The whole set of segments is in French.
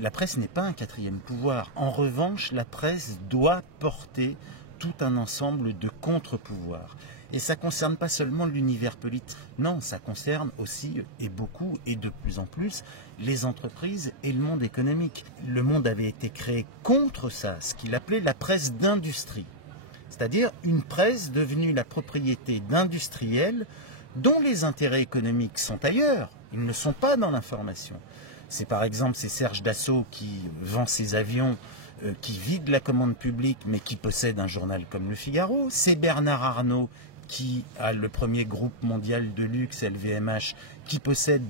La presse n'est pas un quatrième pouvoir. En revanche, la presse doit porter tout un ensemble de contre-pouvoirs. Et ça ne concerne pas seulement l'univers politique. Non, ça concerne aussi, et beaucoup, et de plus en plus, les entreprises et le monde économique. Le Monde avait été créé contre ça, ce qu'il appelait la presse d'industrie. C'est-à-dire une presse devenue la propriété d'industriels dont les intérêts économiques sont ailleurs. Ils ne sont pas dans l'information. C'est par exemple Serge Dassault qui vend ses avions, qui vide la commande publique, mais qui possède un journal comme Le Figaro. C'est Bernard Arnault qui a le premier groupe mondial de luxe, LVMH, qui possède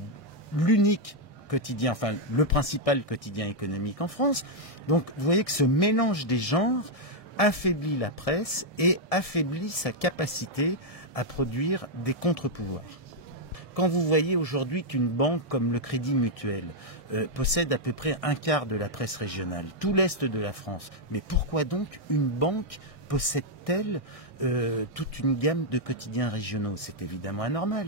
l'unique quotidien, enfin le principal quotidien économique en France. Donc vous voyez que ce mélange des genres affaiblit la presse et affaiblit sa capacité à produire des contre-pouvoirs. Quand vous voyez aujourd'hui qu'une banque comme le Crédit Mutuel possède à peu près un quart de la presse régionale, tout l'Est de la France, mais pourquoi donc une banque possède-t-elle toute une gamme de quotidiens régionaux? C'est évidemment anormal.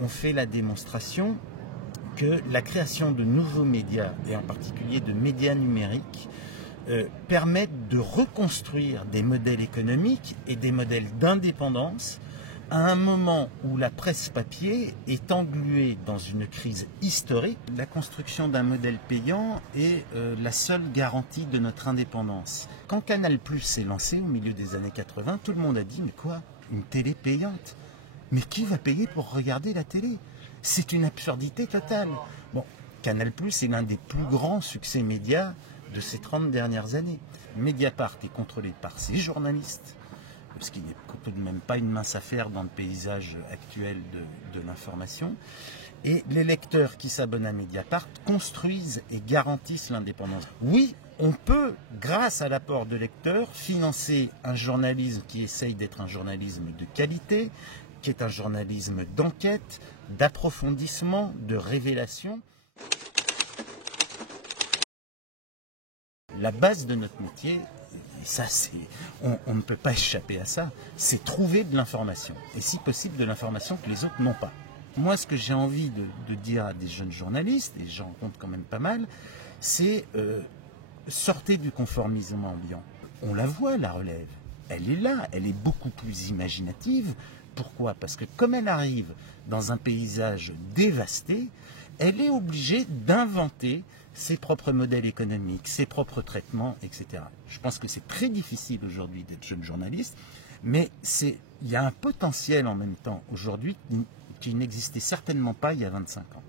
On fait la démonstration que la création de nouveaux médias, et en particulier de médias numériques, permettent de reconstruire des modèles économiques et des modèles d'indépendance à un moment où la presse papier est engluée dans une crise historique. La construction d'un modèle payant est la seule garantie de notre indépendance. Quand Canal+ s'est lancé au milieu des années 80, tout le monde a dit « Mais quoi? Une télé payante? Mais qui va payer pour regarder la télé? C'est une absurdité totale !» Bon, Canal+ est l'un des plus grands succès médias de ces 30 dernières années. Mediapart est contrôlé par ses journalistes, ce qui n'est tout de même pas une mince affaire dans le paysage actuel de l'information. Et les lecteurs qui s'abonnent à Mediapart construisent et garantissent l'indépendance. Oui, on peut, grâce à l'apport de lecteurs, financer un journalisme qui essaye d'être un journalisme de qualité, qui est un journalisme d'enquête, d'approfondissement, de révélation. La base de notre métier, et ça on ne peut pas échapper à ça, c'est trouver de l'information. Et si possible de l'information que les autres n'ont pas. Moi, ce que j'ai envie de dire à des jeunes journalistes, et j'en rencontre quand même pas mal, c'est sortez du conformisme ambiant. On la voit, la relève. Elle est là, elle est beaucoup plus imaginative. Pourquoi? Parce que comme elle arrive dans un paysage dévasté, elle est obligée d'inventer ses propres modèles économiques, ses propres traitements, etc. Je pense que c'est très difficile aujourd'hui d'être jeune journaliste, mais il y a un potentiel en même temps aujourd'hui qui n'existait certainement pas il y a 25 ans.